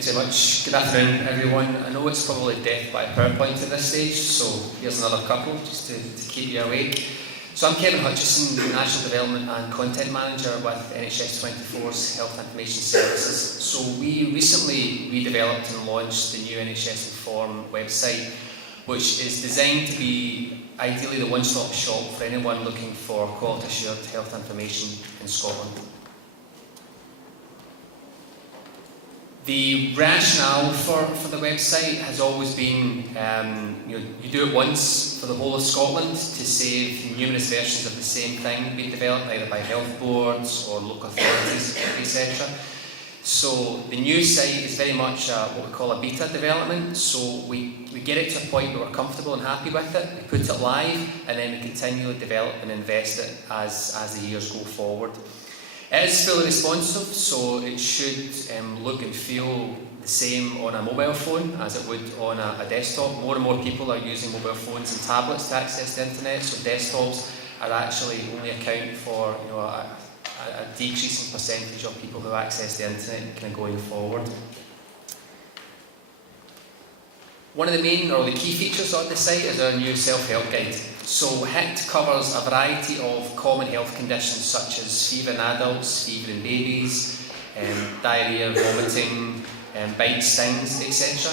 Thanks very much. Good afternoon, everyone. I know it's probably death by PowerPoint at this stage, so here's another couple just to keep you awake. So I'm Kevin Hutchison, National Development and Content Manager with NHS 24's Health Information Services. So we recently redeveloped and launched the new NHS Inform website, which is designed to be ideally the one-stop shop for anyone looking for quality assured health information in Scotland. The rationale for the website has always been, you do it once for the whole of Scotland to save numerous versions of the same thing being developed either by health boards or local authorities, etc. So the new site is very much what we call a beta development. So we get it to a point where we're comfortable and happy with it, we put it live, and then we continually develop and invest it as the years go forward. It is fully responsive, so it should look and feel the same on a mobile phone as it would on a desktop. More and more people are using mobile phones and tablets to access the internet, so desktops are actually only accounting for a decreasing percentage of people who access the internet kind of going forward. One of the main or the key features of the site is our new self-help guide. So HIT covers a variety of common health conditions such as fever in adults, fever in babies, diarrhoea, vomiting, bites, stings, etc.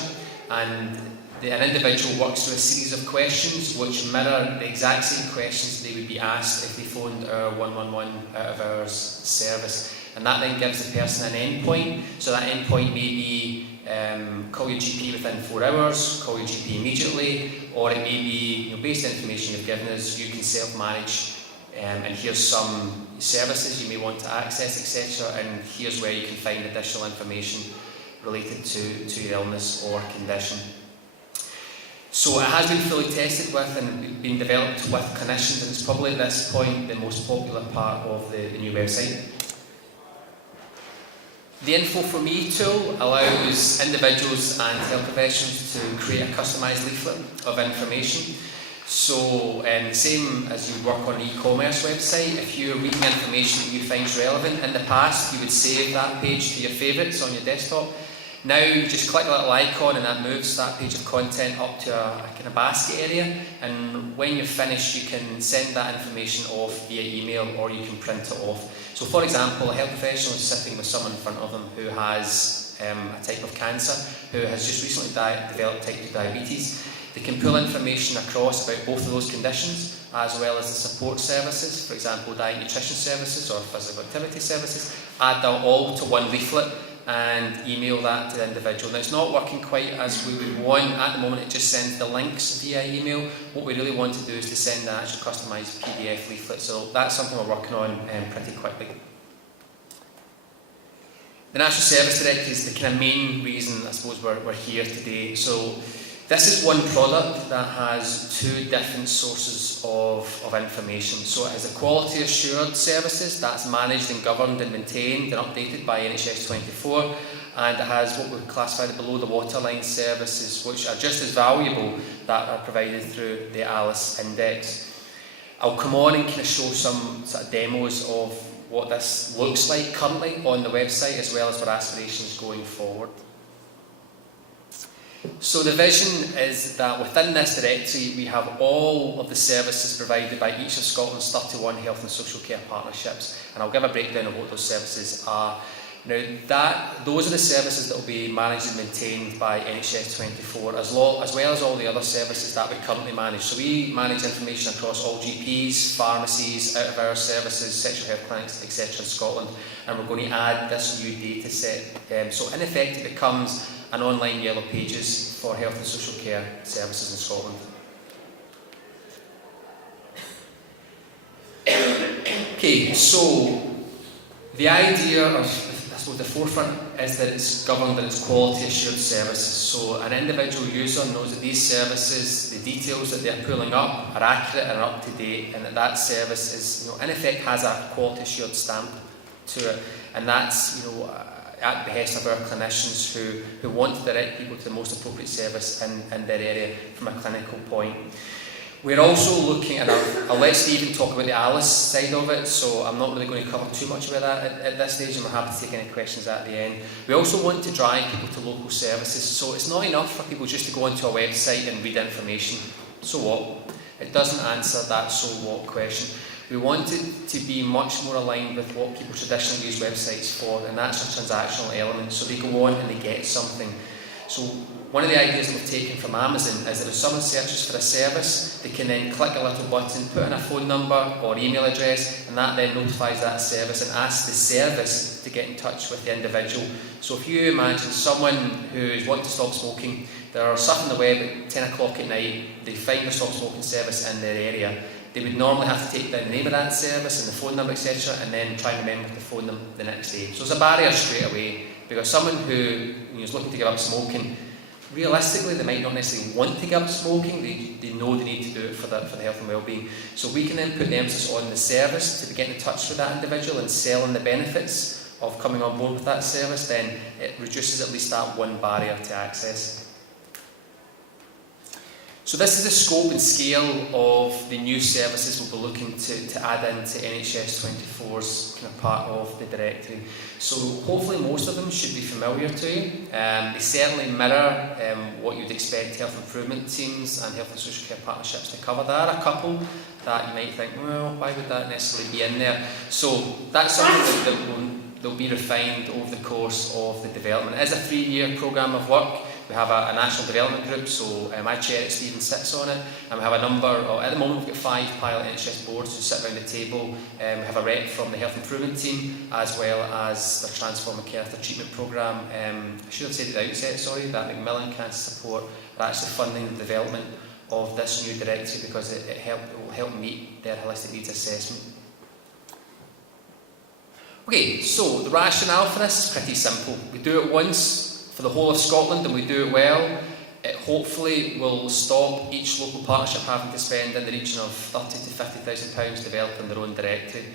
And an individual works through a series of questions which mirror the exact same questions they would be asked if they phoned our 111 out of hours service. And that then gives the person an endpoint. So that endpoint may be call your GP within 4 hours, call your GP immediately, or it may be, based on information you've given us, you can self-manage and here's some services you may want to access, etc. And here's where you can find additional information related to your illness or condition. So it has been fully tested with and been developed with clinicians, and it's probably at this point the most popular part of the new website. The Info for Me tool allows individuals and health professionals to create a customised leaflet of information. So the same as you work on an e-commerce website, if you're reading information that you find relevant, in the past you would save that page to your favourites on your desktop. Now you just click a little icon and that moves that page of content up to a kind of basket area, and when you're finished you can send that information off via email or you can print it off. So for example, a health professional is sitting with someone in front of them who has a type of cancer, who has just recently developed type 2 diabetes. They can pull information across about both of those conditions as well as the support services, for example diet nutrition services or physical activity services, add that all to one leaflet and email that to the individual. Now it's not working quite as we would want. At the moment it just sends the links via email. What we really want to do is to send an actual customised PDF leaflet, so that's something we're working on pretty quickly. The National Service Directory is the kind of main reason I suppose we're here today. So this is one product that has 2 different sources of information. So it has the quality assured services that's managed and governed and maintained and updated by NHS 24, and it has what we've classified below the waterline services, which are just as valuable, that are provided through the ALISS index. I'll come on and kind of show some sort of demos of what this looks like currently on the website, as well as our aspirations going forward. So the vision is that within this directory we have all of the services provided by each of Scotland's 31 health and social care partnerships, and I'll give a breakdown of what those services are. Now those are the services that will be managed and maintained by NHS 24 as well as all the other services that we currently manage. So we manage information across all GPs, pharmacies, out of hours services, sexual health clinics, etc. in Scotland, and we're going to add this new data set. So in effect it becomes an online yellow pages for health and social care services in Scotland. Okay, so the idea of, I suppose, the forefront is that it's governed and it's quality assured services. So an individual user knows that these services, the details that they're pulling up are accurate and are up to date, and that service is, in effect, has a quality assured stamp to it, and that's, at the behest of our clinicians who want to direct people to the most appropriate service in their area from a clinical point. We're also looking at, I'll let Stephen talk about the ALISS side of it, so I'm not really going to cover too much about that at this stage, and we're happy to take any questions at the end. We also want to drive people to local services, so it's not enough for people just to go onto a website and read information. So what? It doesn't answer that so what question. We want it to be much more aligned with what people traditionally use websites for, and that's a transactional element, so they go on and they get something. So one of the ideas that we've taken from Amazon is that if someone searches for a service, they can then click a little button, put in a phone number or email address, and that then notifies that service and asks the service to get in touch with the individual. So if you imagine someone who is wanting to stop smoking, they're surfing the web at 10 o'clock at night, they find the stop smoking service in their area. They would normally have to take down the name of that service and the phone number, etc., and then try and remember to phone them the next day. So there's a barrier straight away, because someone who is looking to give up smoking, realistically they might not necessarily want to give up smoking, they know they need to do it for the health and well-being. So we can then put the emphasis on the service to get in touch with that individual and selling the benefits of coming on board with that service, then it reduces at least that one barrier to access. So this is the scope and scale of the new services we'll be looking to add into NHS 24's kind of part of the directory. So hopefully most of them should be familiar to you. They certainly mirror what you'd expect health improvement teams and health and social care partnerships to cover. There are a couple that you might think, well, why would that necessarily be in there? So that's something that will be refined over the course of the development. It is a 3-year programme of work. We have a national development group, so I chair it, Stephen sits on it, and we have a number, at the moment we've got 5 pilot NHS boards who sit around the table. We have a rep from the health improvement team, as well as the Transforming Care After Treatment programme. I should have said at the outset, sorry, that Macmillan Cancer Support are actually funding the development of this new directory because it will help meet their holistic needs assessment. Okay, so the rationale for this is pretty simple. We do it once for the whole of Scotland and we do it well. It hopefully will stop each local partnership having to spend in the region of £30,000 to £50,000 developing their own directory.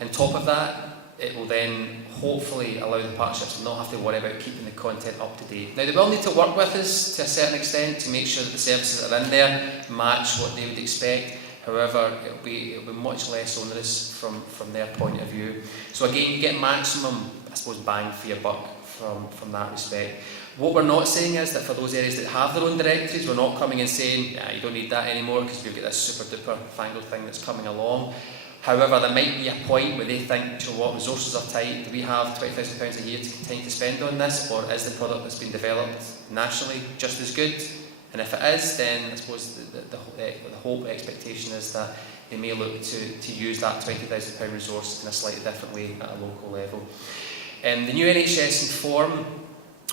On top of that, it will then hopefully allow the partnerships to not have to worry about keeping the content up to date. Now they will need to work with us to a certain extent to make sure that the services that are in there match what they would expect. However, it'll be much less onerous from their point of view. So again, you get maximum, I suppose, bang for your buck from that respect. What we're not saying is that for those areas that have their own directories, we're not coming and saying, yeah, you don't need that anymore because we've got this super duper fangled thing that's coming along. However, there might be a point where they think, you know what, resources are tight, do we have £20,000 a year to continue to spend on this, or is the product that's been developed nationally just as good? And if it is, then I suppose the hope, expectation is that they may look to use that £20,000 resource in a slightly different way at a local level. The new NHS Inform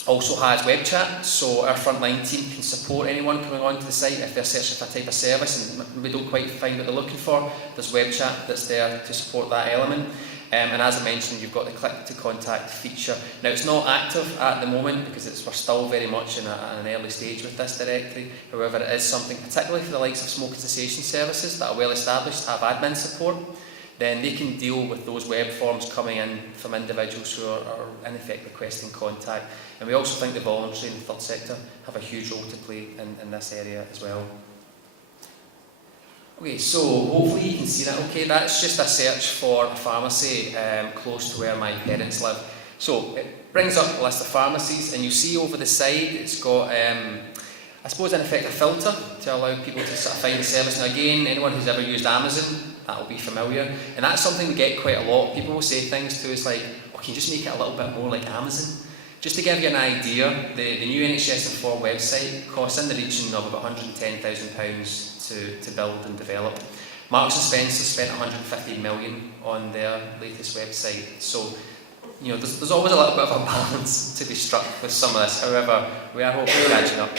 also has web chat, so our frontline team can support anyone coming onto the site if they're searching for a type of service and we don't quite find what they're looking for. There's web chat that's there to support that element. And as I mentioned, you've got the click to contact feature. Now it's not active at the moment because we're still very much in an early stage with this directory. However, it is something, particularly for the likes of smoking cessation services that are well established, have admin support. Then they can deal with those web forms coming in from individuals who are in effect requesting contact. And we also think the voluntary and the third sector have a huge role to play in this area as well. Okay, so hopefully you can see that. Okay, that's just a search for a pharmacy close to where my parents live. So it brings up a list of pharmacies, and you see over the side it's got, I suppose in effect, a filter to allow people to sort of find the service. Now again, anyone who's ever used Amazon, that will be familiar, and that's something we get quite a lot. People will say things to us like, oh, can you just make it a little bit more like Amazon? Just to give you an idea, the new NHS Inform website costs in the region of about £110,000 to build and develop. Marks and Spencer spent £150 million on their latest website. So, you know, there's always a little bit of a balance to be struck with some of this. However, we are hopefully catching up.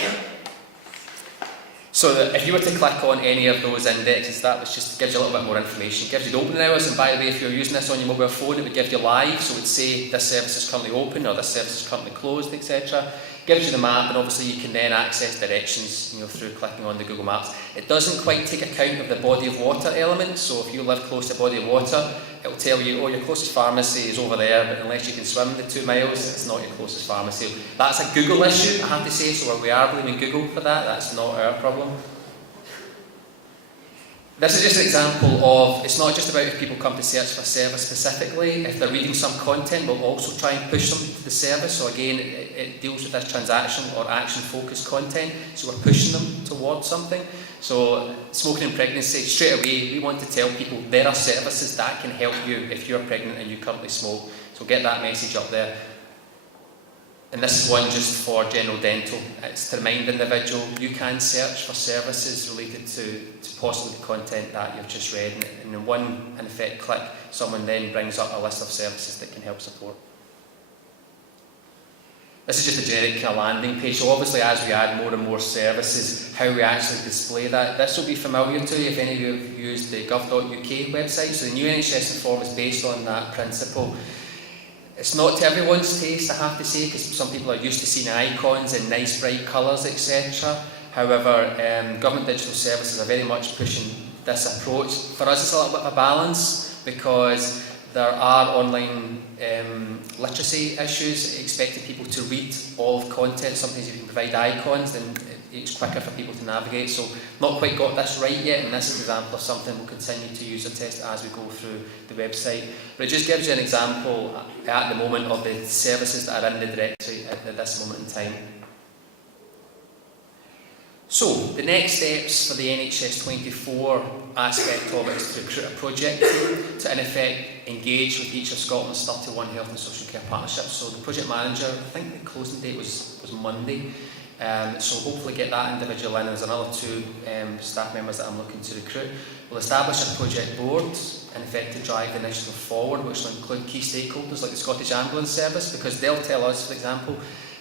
So that if you were to click on any of those indexes, that was just gives you a little bit more information. It gives you the opening hours, and by the way, if you're using this on your mobile phone, it would give you live, so it would say this service is currently open or this service is currently closed, etc. Gives you the map, and obviously you can then access directions, you know, through clicking on the Google Maps. It doesn't quite take account of the body of water element, so if you live close to a body of water, it will tell you, oh, your closest pharmacy is over there, but unless you can swim the 2 miles, it's not your closest pharmacy. That's a Google issue, I have to say, so we are blaming Google for that. That's not our problem. This is just an example of, it's not just about if people come to search for service specifically. If they're reading some content, we'll also try and push them to the service. So again, it deals with this transaction or action-focused content. So we're pushing them towards something. So smoking and pregnancy, straight away, we want to tell people there are services that can help you if you're pregnant and you currently smoke. So get that message up there. And this is one just for general dental. It's to remind the individual you can search for services related to possibly the content that you've just read, and in one, in effect, click, someone then brings up a list of services that can help support. This is just a generic kind of landing page, so obviously as we add more and more services, how we actually display that, this will be familiar to you if any of you have used the gov.uk website. So the new NHS Inform is based on that principle. It's not to everyone's taste, I have to say, because some people are used to seeing icons in nice bright colours, etc. However, government digital services are very much pushing this approach. For us, it's a little bit of a balance, because there are online literacy issues, expecting people to read all of content. Sometimes if you can provide icons, then it's quicker for people to navigate. So not quite got this right yet, and this is an example of something we'll continue to use or test as we go through the website. But it just gives you an example at the moment of the services that are in the directory at this moment in time. So, the next steps for the NHS 24 aspect of it is to recruit a project team to, in effect, engage with each of Scotland's 31 health and social care partnerships. So, the project manager, I think the closing date was Monday. So, hopefully get that individual in. There's another 2 staff members that I'm looking to recruit. We'll establish a project board, in effect, to drive the initiative forward, which will include key stakeholders like the Scottish Ambulance Service, because they'll tell us, for example,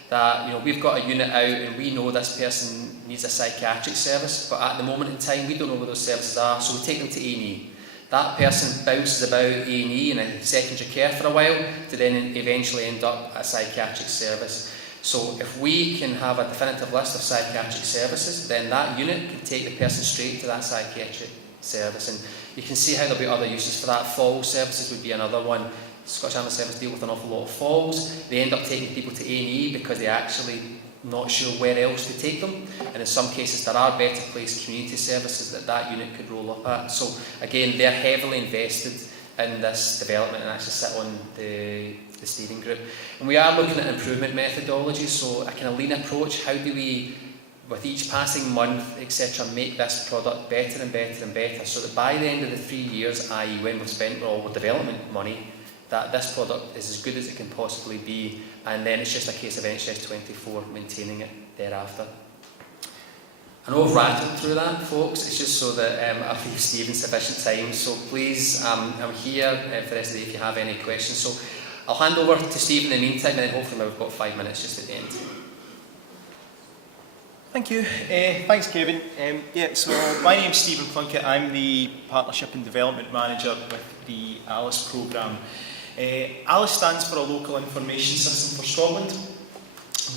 that we've got a unit out and we know this person needs a psychiatric service, but at the moment in time we don't know where those services are, so we take them to A&E. That person bounces about A&E and in secondary care for a while to then eventually end up at a psychiatric service. So if we can have a definitive list of psychiatric services, then that unit can take the person straight to that psychiatric service. And you can see how there'll be other uses for that. Fall services would be another one. Scottish Ambulance Service deal with an awful lot of falls. They end up taking people to A&E because they're actually not sure where else to take them. And in some cases there are better placed community services that unit could roll up at. So again, they're heavily invested in this development and actually sit on the steering group. And we are looking at improvement methodologies, so a kind of lean approach. How do we, with each passing month, etc., make this product better and better and better, so that by the end of the 3 years, i.e. when we've spent all the development money, that this product is as good as it can possibly be, and then it's just a case of NHS 24 maintaining it thereafter. I know I've rattled through that, folks. It's just so that I've given Stephen sufficient time, so please, I'm here for the rest of the day if you have any questions. So I'll hand over to Stephen in the meantime, and then hopefully we've got 5 minutes just at the end. Thank you. Thanks, Kevin. So my name's Stephen Plunkett. I'm the Partnership and Development Manager with the ALISS programme. ALISS stands for a Local Information System for Scotland.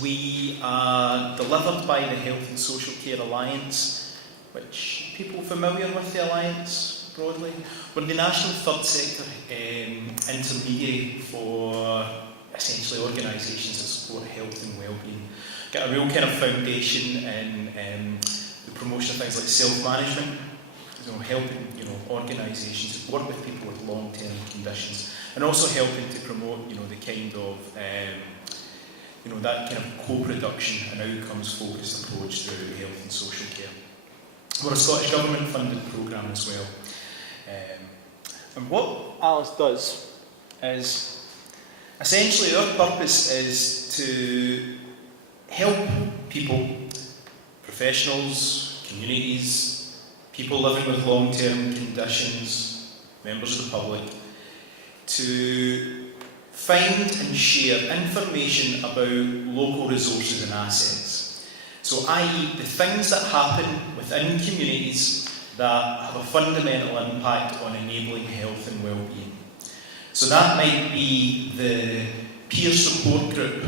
We are delivered by the Health and Social Care Alliance, which people familiar with the Alliance broadly? We're the national third sector intermediary for essentially organisations that support health and wellbeing. Got a real kind of foundation in the promotion of things like self-management, helping organisations work with people with long-term conditions, and also helping to promote the kind of that kind of co-production and outcomes-focused approach through health and social care. We're a Scottish Government-funded programme as well. And what ALISS does is, essentially our purpose is to help people, professionals, communities, people living with long-term conditions, members of the public, to find and share information about local resources and assets. So, i.e. the things that happen within communities that have a fundamental impact on enabling health and well-being. So that might be the peer support group,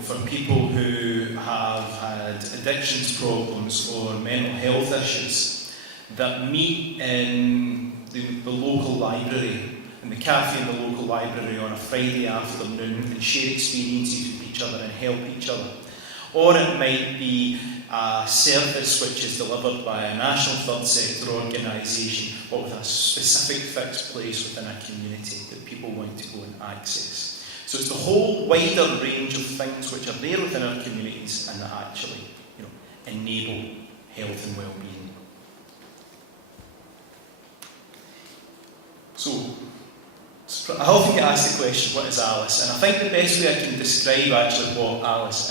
for people who have had addictions problems or mental health issues that meet in the local library, in the cafe in the local library on a Friday afternoon and share experiences with each other and help each other. Or it might be a service which is delivered by a national third sector organisation, but with a specific fixed place within a community that people want to go and access. So it's the whole wider range of things which are there within our communities and that actually, enable health and well-being. So I often get asked the question, what is ALISS? And I think the best way I can describe actually what ALISS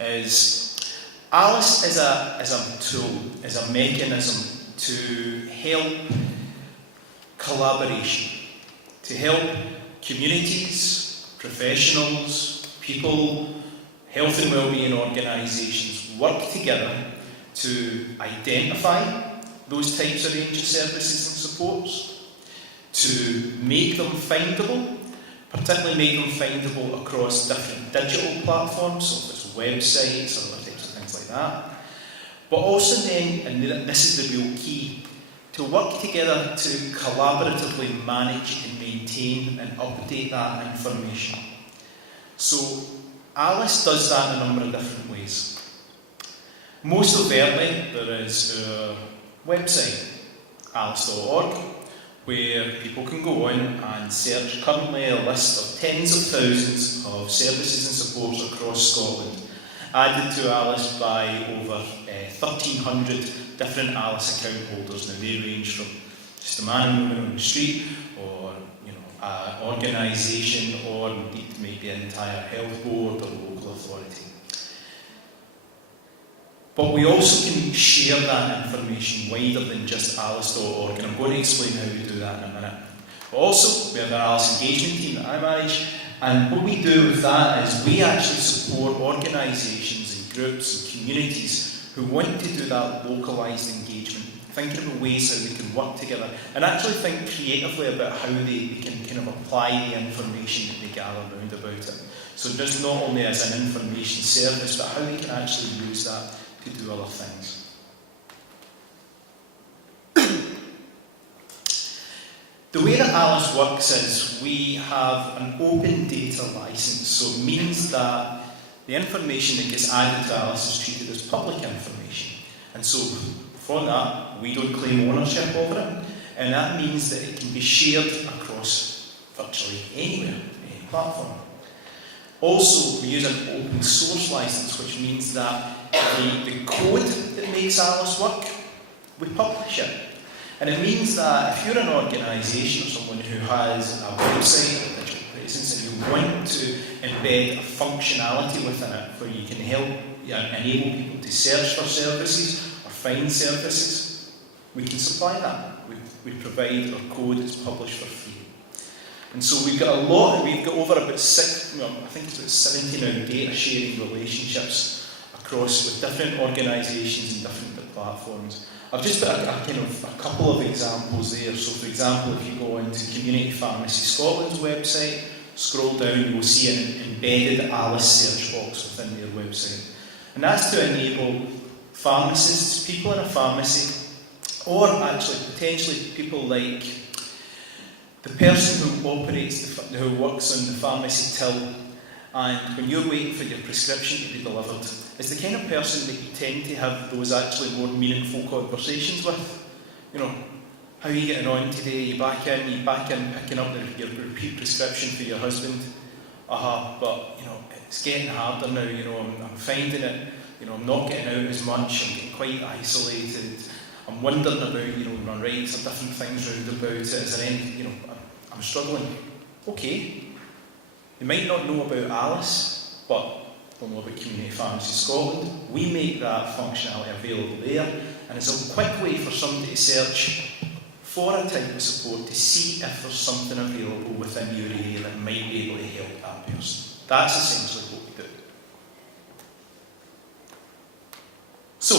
is ALISS is a tool, is a mechanism to help collaboration, to help communities, professionals, people, health and wellbeing organisations work together to identify those types of range of services and supports, to make them findable, particularly make them findable across different digital platforms, so if it's websites or other types of things like that, but also then, and this is the real key, to work together to collaboratively manage and maintain and update that information. So ALISS does that in a number of different ways. Most overtly, there is our website, aliss.org, where people can go in and search currently a list of tens of thousands of services and supports across Scotland, added to ALISS by over 1,300 different ALISS account holders. Now they range from just a man and woman on the street, or an organisation, or indeed maybe an entire health board or local authority. But we also can share that information wider than just aliss.org, and I'm going to explain how we do that in a minute. But also, we have our ALISS engagement team that I manage, and what we do with that is we actually support organisations and groups and communities who want to do that localised engagement, thinking of ways how they can work together, and actually think creatively about how they can kind of apply the information that they gather around about it. So just not only as an information service, but how they can actually use that to do other things. The way that ALISS works is we have an open data licence, so it means that the information that gets added to ALISS is treated as public information. And so from that, we don't claim ownership over it, and that means that it can be shared across virtually anywhere, any platform. Also, we use an open source licence, which means that the code that makes ALISS work, we publish it. And it means that if you're an organisation or someone who has a website or digital presence and you want to embed a functionality within it where you can help enable people to search for services or find services, we can supply that. We provide our code, it's published for free. And so we've got over about I think it's about 70 now data sharing relationships across with different organisations and different platforms. I've just got a couple of examples there. So for example, if you go into Community Pharmacy Scotland's website, scroll down, you will see an embedded ALISS search box within their website. And that's to enable pharmacists, people in a pharmacy, or actually potentially people like the person who works on the pharmacy till, and when you're waiting for your prescription to be delivered, is the kind of person that you tend to have those actually more meaningful conversations with. How are you getting on today? You back in picking up your repeat prescription for your husband? But it's getting harder now, I'm finding it, I'm not getting out as much, I'm getting quite isolated. I'm wondering about, my rights or different things round about it. Is there any, I'm struggling. Okay. You might not know about ALISS, but they'll know about Community Pharmacy Scotland. We make that functionality available there, and it's a quick way for somebody to search for a type of support to see if there's something available within your area that might be able to help that person. That's essentially what we do. So,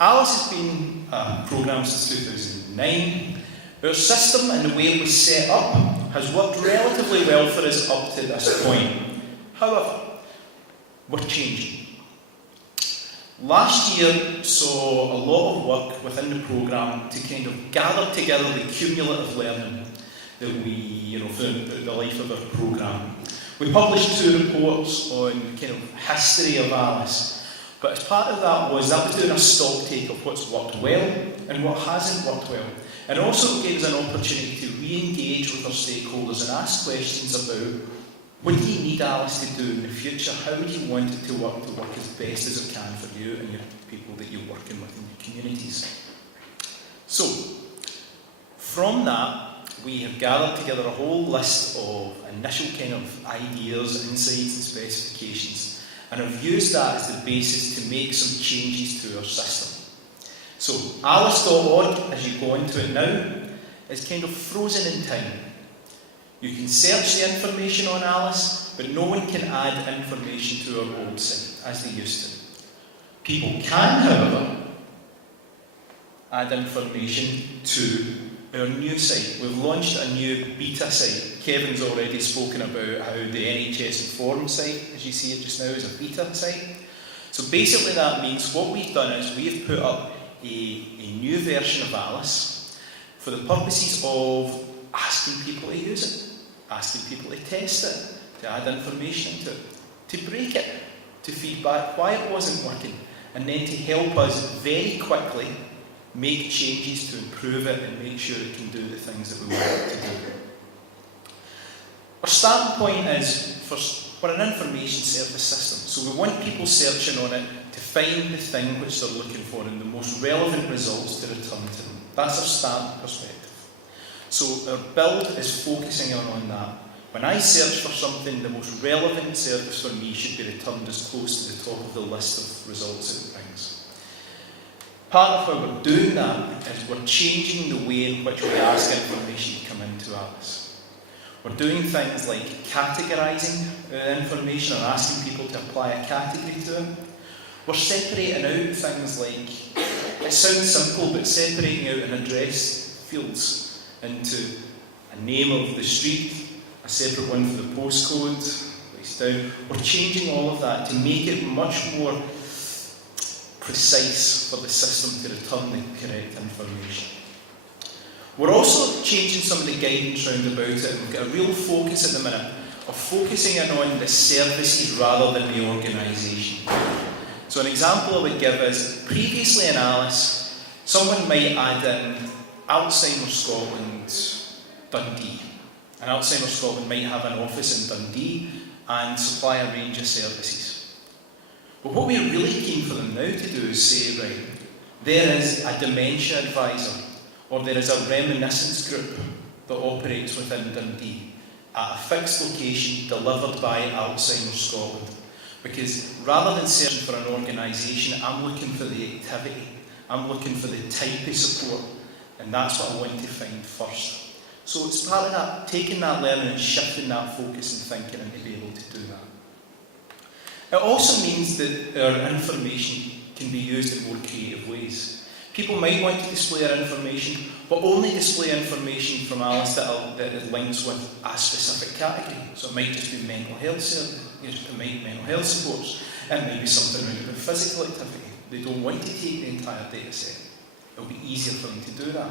ALISS has been a programme since 2009. Our system and the way it was set up has worked relatively well for us up to this point. However, we're changing. Last year saw a lot of work within the programme to kind of gather together the cumulative learning that we, throughout the life of our programme. We published 2 reports on kind of history of ALISS, but as part of that was doing a stock take of what's worked well and what hasn't worked well. And also it gave us an opportunity to re-engage with our stakeholders and ask questions about what do you need ALISS to do in the future? How would you want it to work as best as it can for you and your people that you're working with in your communities? So, from that, we have gathered together a whole list of initial kind of ideas, insights and specifications, and have used that as the basis to make some changes to our system. So, aliss.org, as you go into it now, is kind of frozen in time. You can search the information on ALISS, but no one can add information to our old site, as they used to. People can, however, add information to our new site. We've launched a new beta site. Kevin's already spoken about how the NHS Inform site, as you see it just now, is a beta site. So basically that means what we've done is we've put up a new version of ALISS for the purposes of asking people to use it, asking people to test it, to add information into it, to break it, to feedback why it wasn't working, and then to help us very quickly make changes to improve it and make sure it can do the things that we want it to do. Our starting point is we're an information service system, so we want people searching on it to find the thing which they're looking for and the most relevant results to return to them. That's our starting perspective. So our build is focusing on that. When I search for something, the most relevant service for me should be returned as close to the top of the list of results it brings. Part of how we're doing that is we're changing the way in which we ask information to come into ALISS. We're doing things like categorising information and asking people to apply a category to it. We're separating out things like, it sounds simple, but separating out an address fields into a name of the street, a separate one for the postcode, down. We're changing all of that to make it much more precise for the system to return the correct information. We're also changing some of the guidance round about it, and we've got a real focus at the minute of focusing in on the services rather than the organisation. So an example I would give is, previously in ALISS, someone might add in Alzheimer's Scotland, Dundee. And Alzheimer's Scotland might have an office in Dundee and supply a range of services. But what we're really keen for them now to do is say, right, there is a dementia advisor, or there is a reminiscence group that operates within Dundee at a fixed location delivered by Alzheimer's Scotland. Because rather than searching for an organisation, I'm looking for the activity, I'm looking for the type of support, and that's what I want to find first. So it's part of that, taking that learning and shifting that focus and thinking and to be able to do that. It also means that our information can be used in more creative ways. People might want to display our information, but only display information from ALISS that it links with a specific category. So it might just be mental health service, it might be mental health supports, it might be something around about physical activity. They don't want to take the entire data set. It'll be easier for them to do that.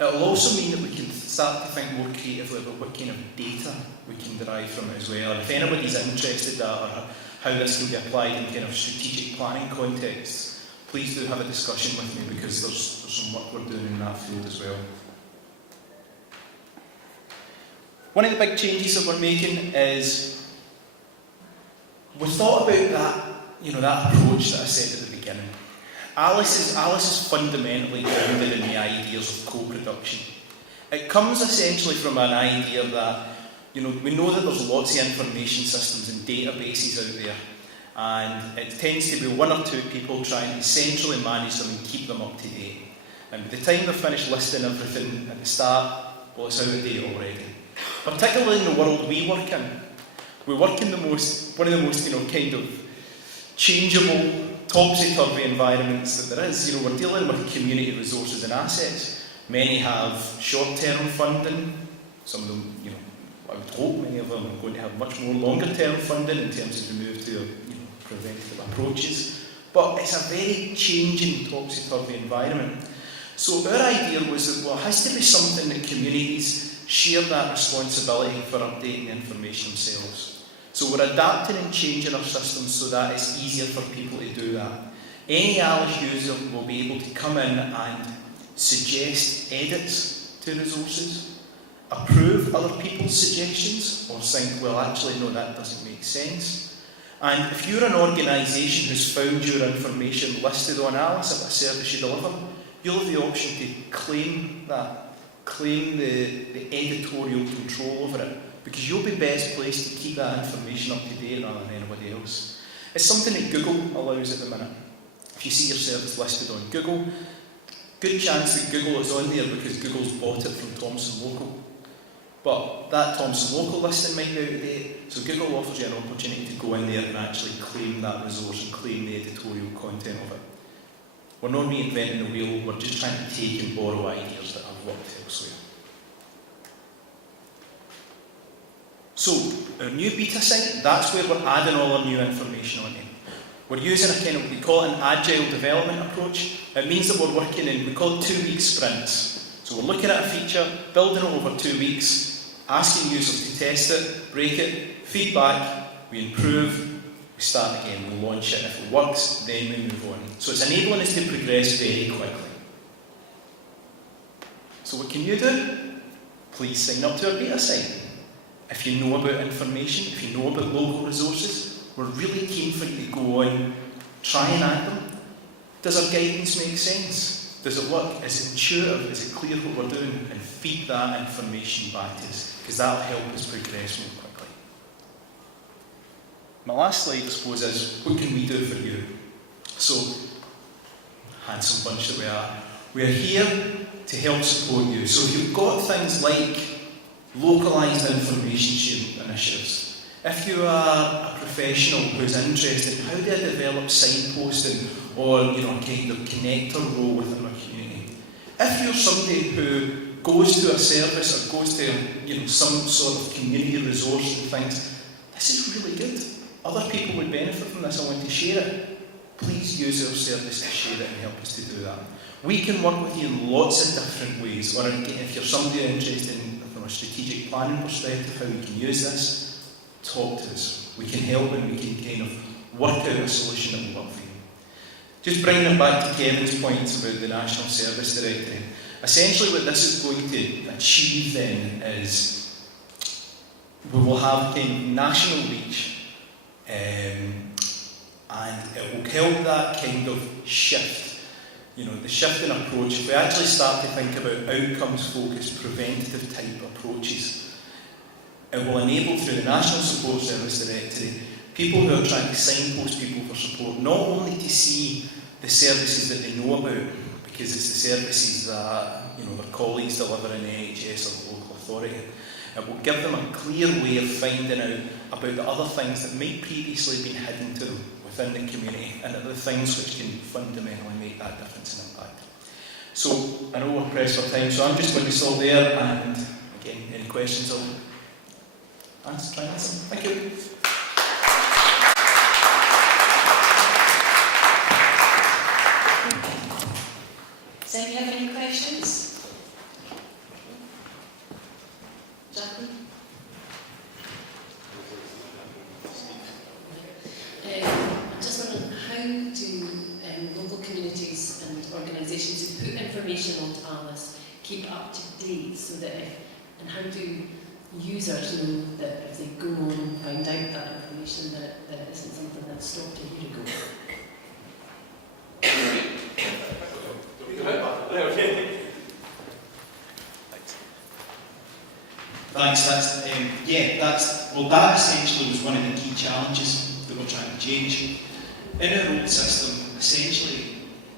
It'll also mean that we can start to think more creatively about what kind of data we can derive from it as well. And if anybody's interested in that, or how this can be applied in kind of strategic planning contexts, please do have a discussion with me, because there's some work we're doing in that field as well. One of the big changes that we're making is we thought about that approach that I said at the beginning. ALISS is fundamentally grounded in the ideas of co-production. It comes essentially from an idea that, we know that there's lots of information systems and databases out there, and it tends to be one or two people trying to centrally manage them and keep them up to date. And by the time they've finished listing everything at the start, well, it's out of date already. Particularly in the world we work in. We work in one of the most kind of changeable, topsy-turvy environments that there is. We're dealing with community resources and assets. Many have short-term funding. Some of them, I would hope many of them are going to have much more longer-term funding in terms of the move to preventative approaches. But it's a very changing, topsy-turvy environment. So our idea was that, it has to be something that communities share that responsibility for updating the information themselves. So we're adapting and changing our systems so that it's easier for people to do that. Any ALISS user will be able to come in and suggest edits to resources, approve other people's suggestions, or think, well, actually, no, that doesn't make sense. And if you're an organisation who's found your information listed on ALISS at a service you deliver, you'll have the option to claim that, claim the editorial control over it, because you'll be best placed to keep that information up to date rather than anybody else. It's something that Google allows at the minute. If you see your service listed on Google, good chance that Google is on there because Google's bought it from Thomson Local. But that Thomson Local listing might be out of date, so Google offers you an opportunity to go in there and actually claim that resource and claim the editorial content of it. We're not reinventing the wheel, we're just trying to take and borrow ideas that have worked elsewhere. So, our new beta site, that's where we're adding all our new information on it. We're using a kind of, we call it an agile development approach. It means that we're working in, we call it 2-week sprints. So we're looking at a feature, building it over 2 weeks, asking users to test it, break it, feedback, we improve, we start again, we launch it, and if it works, then we move on. So it's enabling us to progress very quickly. So what can you do? Please sign up to our beta site. If you know about information, if you know about local resources, we're really keen for you to go on, try and add them. Does our guidance make sense? Does it work? Is it intuitive? Is it clear what we're doing? And feed that information back to us, because that'll help us progress more quickly. My last slide, I suppose, is what can we do for you? So, handsome bunch that we are. We're here to help support you. So if you've got things like localised information sharing initiatives, if you are a professional who's interested in how do I develop signposting or a kind of connector role within our community, if you're somebody who goes to a service or goes to some sort of community resource and thinks, this is really good, other people would benefit from this, I want to share it, please use our service to share it and help us to do that. We can work with you in lots of different ways, or if you're somebody interested in, from a strategic planning perspective, how we can use this, talk to us. We can help and we can kind of work out a solution that will work for you. Just bringing it back to Kevin's points about the National Service Directory. Essentially what this is going to achieve then is we will have kind of national reach and it will help that kind of shift. The shift in approach. If we actually start to think about outcomes-focused, preventative type approaches, it will enable, through the National Support Service Directory, people who are trying to signpost people for support, not only to see the services that they know about, because it's the services that their colleagues deliver in the NHS or the local authority. It will give them a clear way of finding out about the other things that might previously have been hidden to them within the community, and the things which can fundamentally make that difference and impact. So, I know we're pressed for time, so I'm just going to stop there, and again, any questions I'll try and answer. Thank you. Does anyone have any questions? Jacqueline? I'm just wondering, how do local communities and organisations who put information onto ALISS keep up to date, so that and how do users know that if they go on and find out that information, that it isn't something that stopped a year ago? Thanks. That essentially was one of the key challenges that we're trying to change. In our old system, essentially,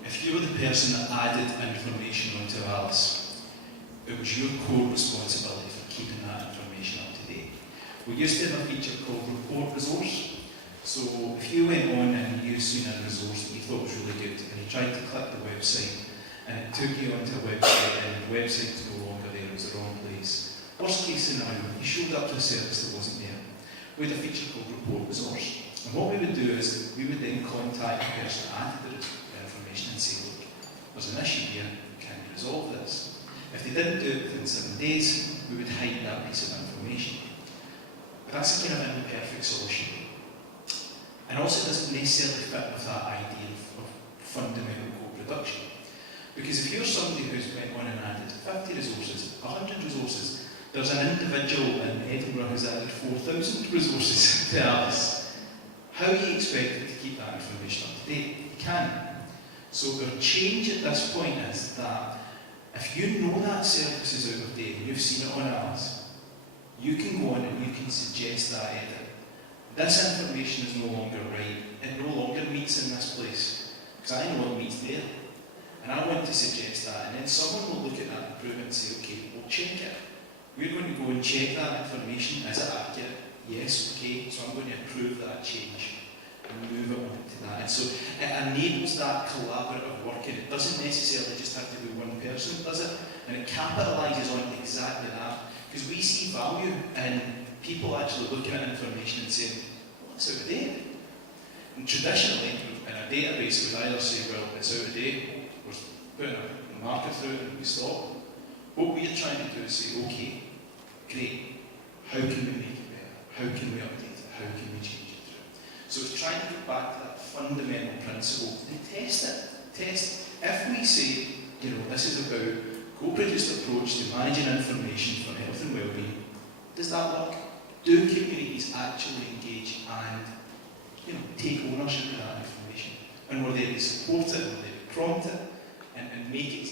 if you were the person that added information onto ALISS, it was your core responsibility for keeping that information up to date. We used to have a feature called Report Resource. So if you went on and you've seen a resource that you thought was really good, and you tried to click the website, and it took you onto a website, and the website was no longer there, it was the wrong place. Worst case scenario, you showed up to a service that wasn't there. We had a feature called Report Resource. And what we would do is, we would then contact the person that added the information and say, look, there's an issue here, can you resolve this? If they didn't do it within 7 days, we would hide that piece of information. But that's a kind of an imperfect solution. And also it doesn't necessarily fit with that idea of fundamental co-production. Because if you're somebody who's went on and added 50 resources, 100 resources, there's an individual in Edinburgh who's added 4,000 resources to ALISS. How are you expected to keep that information up to date? You can't. So the change at this point is that if you know that service is out of date and you've seen it on ALISS, you can go on and you can suggest that edit. This information is no longer right. It no longer meets in this place. Because I know it meets there. And I want to suggest that. And then someone will look at that improvement and say, okay, we'll check it. We're going to go and check that information. Is it accurate? Yes, okay. So I'm going to approve that change and move it on to that. And so it enables that collaborative working. It doesn't necessarily just have to be one person, does it? And it capitalises on exactly that. Because we see value in people actually looking at information and saying, well, it's out of date. And traditionally, in a database, we'd either say, well, it's out of date, we're putting a marker through it and we stop. What we're trying to do is say, okay, great, how can we make it better? How can we update it? How can we change it through? So it's trying to get back to that fundamental principle and test it. Test. If we say, this is about co-produced approach to managing information for health and well-being, does that work? Do communities actually engage and take ownership of that information? And will they support it, will they prompt it, and make it